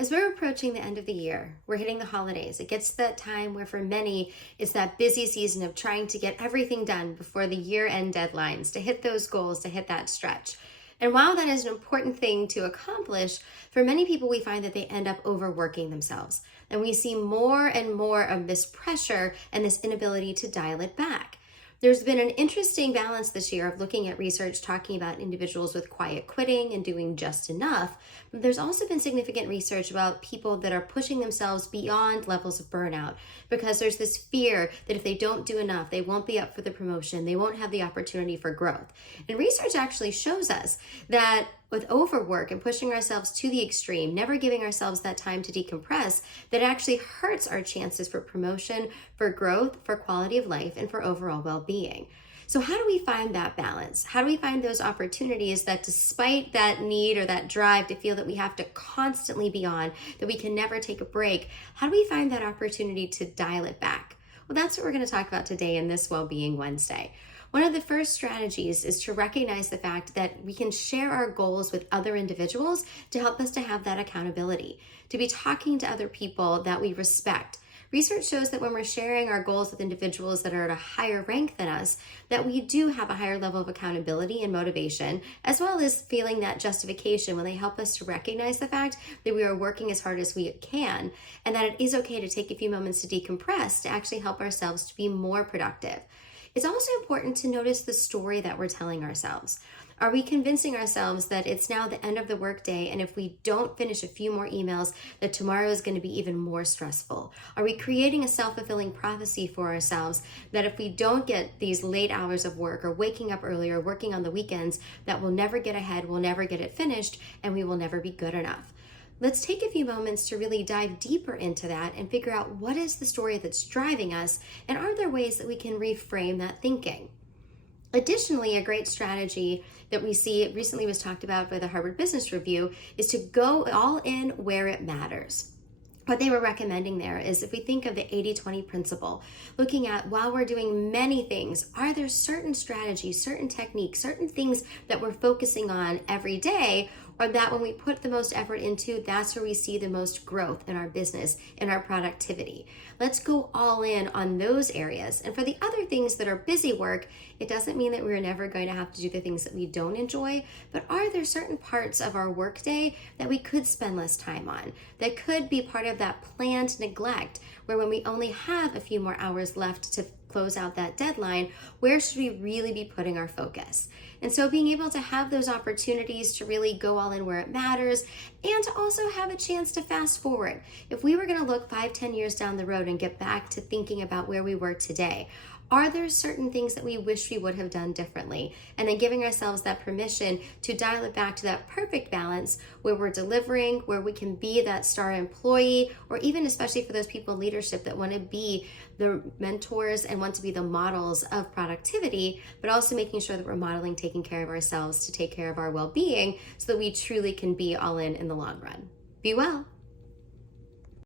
As we're approaching the end of the year, we're hitting the holidays. It gets to that time where for many, it's that busy season of trying to get everything done before the year-end deadlines, to hit those goals, to hit that stretch. And while that is an important thing to accomplish, for many people, we find that they end up overworking themselves. And we see more and more of this pressure and this inability to dial it back. There's been an interesting balance this year of looking at research talking about individuals with quiet quitting and doing just enough. But there's also been significant research about people that are pushing themselves beyond levels of burnout because there's this fear that if they don't do enough, they won't be up for the promotion, they won't have the opportunity for growth. And research actually shows us that with overwork and pushing ourselves to the extreme, never giving ourselves that time to decompress, that actually hurts our chances for promotion, for growth, for quality of life, and for overall well-being. So how do we find that balance? How do we find those opportunities that despite that need or that drive to feel that we have to constantly be on, that we can never take a break, how do we find that opportunity to dial it back? Well, that's what we're going to talk about today in this Wellbeing Wednesday. One of the first strategies is to recognize the fact that we can share our goals with other individuals to help us to have that accountability, to be talking to other people that we respect. Research shows that when we're sharing our goals with individuals that are at a higher rank than us, that we do have a higher level of accountability and motivation, as well as feeling that justification when they help us to recognize the fact that we are working as hard as we can, and that it is okay to take a few moments to decompress to actually help ourselves to be more productive. It's also important to notice the story that we're telling ourselves. Are we convincing ourselves that it's now the end of the workday, and if we don't finish a few more emails, that tomorrow is going to be even more stressful? Are we creating a self-fulfilling prophecy for ourselves that if we don't get these late hours of work or waking up early or working on the weekends, that we'll never get ahead, we'll never get it finished, and we will never be good enough? Let's take a few moments to really dive deeper into that and figure out what is the story that's driving us, and are there ways that we can reframe that thinking? Additionally, a great strategy that we see recently was talked about by the Harvard Business Review is to go all in where it matters. What they were recommending there is if we think of the 80-20 principle, looking at while we're doing many things, are there certain strategies, certain techniques, certain things that we're focusing on every day, or that when we put the most effort into, that's where we see the most growth in our business, in our productivity. Let's go all in on those areas. And for the other things that are busy work, it doesn't mean that we're never going to have to do the things that we don't enjoy, but are there certain parts of our workday that we could spend less time on, that could be part of that planned neglect, where when we only have a few more hours left to close out that deadline, where should we really be putting our focus? And so being able to have those opportunities to really go all in where it matters, and to also have a chance to fast forward. If we were going to look 5-10 years down the road and get back to thinking about where we were today, are there certain things that we wish we would have done differently? And then giving ourselves that permission to dial it back to that perfect balance where we're delivering, where we can be that star employee, or even especially for those people in leadership that want to be the mentors and want to be the models of productivity, but also making sure that we're modeling taking care of ourselves to take care of our well-being so that we truly can be all in the long run. Be well.